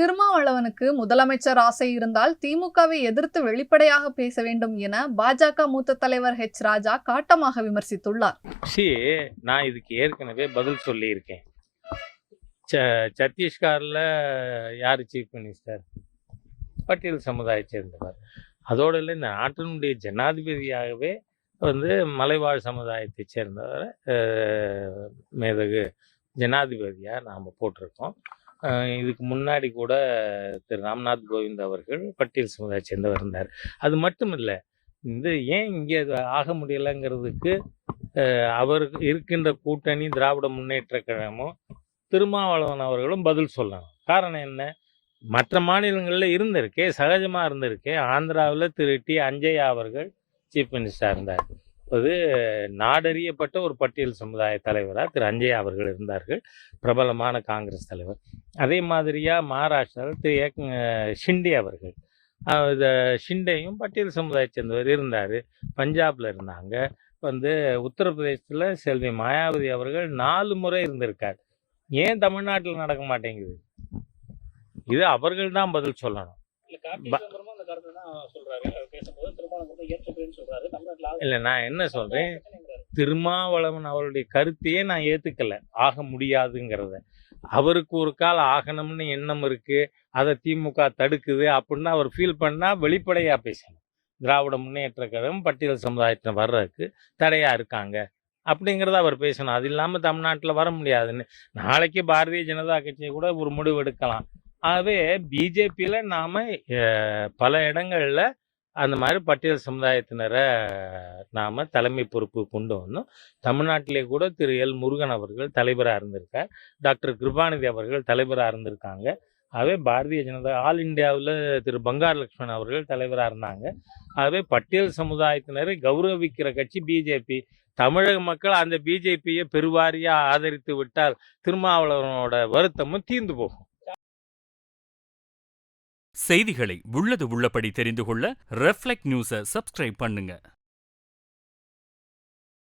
திருமாவளவனுக்கு முதலமைச்சர் ஆசை இருந்தால் திமுகவை எதிர்த்து வெளிப்படையாக பேச வேண்டும் என பாஜக மூத்த தலைவர் ராஜா காட்டமாக விமர்சித்துள்ளார். நான் இதுக்கு ஏற்கனவே பதில் சொல்லியிருக்கேன். சத்தீஸ்கர்ல யார் சீஃப் மினிஸ்டர்? பட்டியல் சமுதாயத்தை சேர்ந்தவர். அதோடு இல்லை, இந்த நாட்டினுடைய ஜனாதிபதியாகவே மலைவாழ் சமுதாயத்தை சேர்ந்தவரை மேதகு ஜனாதிபதியாக நாம் போட்டிருக்கோம். இதுக்கு முன்னாடி கூட திரு ராம்நாத் கோவிந்த் அவர்கள் பட்டியல் சமுதாயத்தை சேர்ந்தவர் இருந்தார். அது மட்டும் இல்லை, ஏன் இங்கே ஆக முடியலைங்கிறதுக்கு அவருக்கு இருக்கின்ற கூட்டணி திராவிட முன்னேற்ற கழகமும் திருமாவளவன் அவர்களும் பதில் சொல்லணும். காரணம் என்ன? மற்ற மாநிலங்களில் இருந்திருக்கே, சகஜமாக இருந்திருக்கே. ஆந்திராவில் திரு டி அஞ்சையா அவர்கள் சீஃப் மினிஸ்டராக இருந்தார். நாடறியப்பட்ட ஒரு பட்டியல் சமுதாய தலைவராக திரு அஞ்சையா அவர்கள் இருந்தார்கள், பிரபலமான காங்கிரஸ் தலைவர். அதே மாதிரியாக மகாராஷ்டிராவில் திரு ஷிண்டே அவர்கள், ஷிண்டேயும் பட்டியல் சமுதாயத்தை சேர்ந்தவர் இருந்தார். பஞ்சாபில் இருந்தாங்க. உத்தரப்பிரதேசத்தில் செல்வி மாயாவதி அவர்கள் 4 முறை இருந்திருக்கார். ஏன் தமிழ்நாட்டில் நடக்க மாட்டேங்குது? இது அவர்கள் தான் பதில் சொல்லணும். இல்லை, நான் என்ன சொல்றேன், திருமாவளவன் அவருடைய கருத்தையே நான் ஏத்துக்கல, ஆக முடியாதுங்கிறத. அவருக்கு ஒரு கால் ஆகணும்னு எண்ணம் இருக்கு, அதை திமுக தடுக்குது அப்படின்னு அவர் ஃபீல் பண்ணா வெளிப்படையா பேசணும். திராவிட முன்னேற்ற கழகம் பட்டியல் சமுதாயத்தில் வர்றதுக்கு தடையா இருக்காங்க அப்படிங்கிறத அவர் பேசணும். அது இல்லாமல் தமிழ்நாட்டில் வர முடியாதுன்னு நாளைக்கு பாரதிய ஜனதா கட்சி கூட ஒரு முடிவு எடுக்கலாம். ஆகவே பிஜேபியில் நாம் பல இடங்களில் அந்த மாதிரி பட்டியல் சமுதாயத்தினரை நாம் தலைமை பொறுப்பு கொண்டு வந்தோம். தமிழ்நாட்டிலே கூட திரு எல் முருகன் அவர்கள் தலைவராக இருந்திருக்கார், டாக்டர் கிருபாநிதி அவர்கள் தலைவராக இருந்திருக்காங்க. ஆகவே பாரதிய ஜனதா ஆல் இந்தியாவில் திரு பங்கார் லட்சுமணன் அவர்கள் தலைவராக இருந்தாங்க. ஆகவே பட்டியல் சமுதாயத்தினரை கௌரவிக்கிற கட்சி பிஜேபி. தமிழக மக்கள் அந்த பிஜேபியை பெருவாரியாக ஆதரித்து விட்டால் திருமாவளவனோட வருத்தமும் தீர்ந்து போகும். செய்திகளை உள்ளது உள்ளபடி தெரிந்து கொள்ள ரெஃப்ளெக்ட் நியூஸை சப்ஸ்கிரைப் பண்ணுங்க.